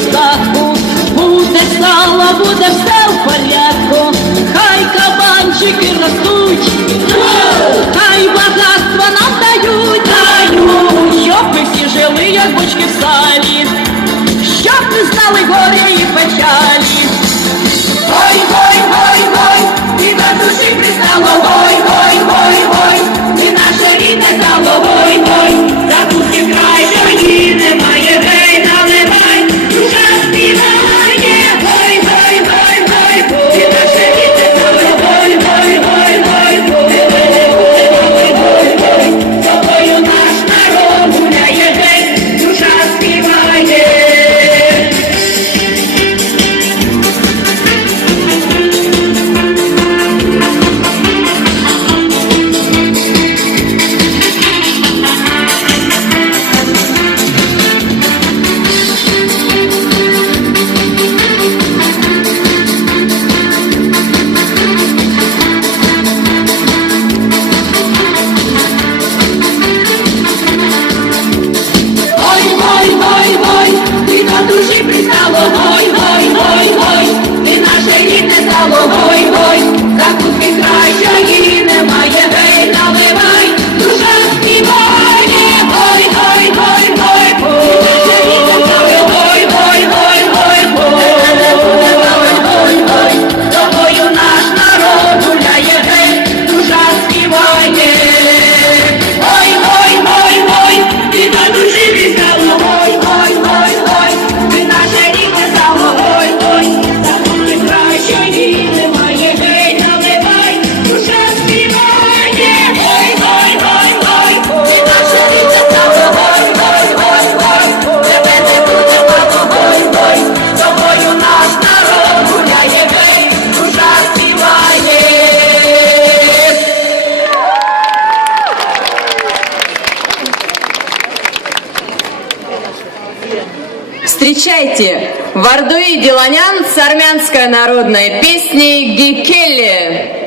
достатку, буде сало, буде все в порядку, хай кабанчики ростуть, хай багатства нам дають, дають, щоб ми всі жили, як бочки. так усміхає її. Встречайте, Вардуи Деланян с армянской народной песней «Гекелли».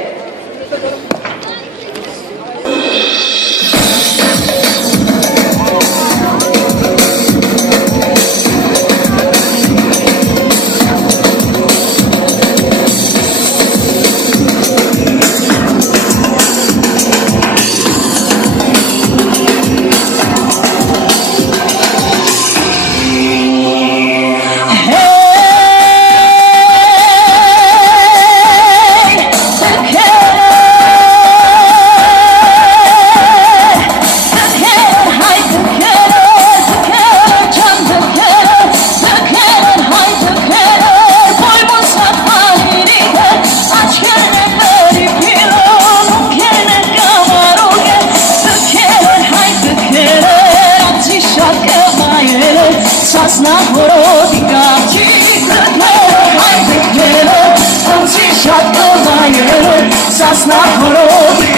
մասնավորոտի կապչի գտնող այդ դիկները, ոնցի շատ կլայերը, սասնավորոտի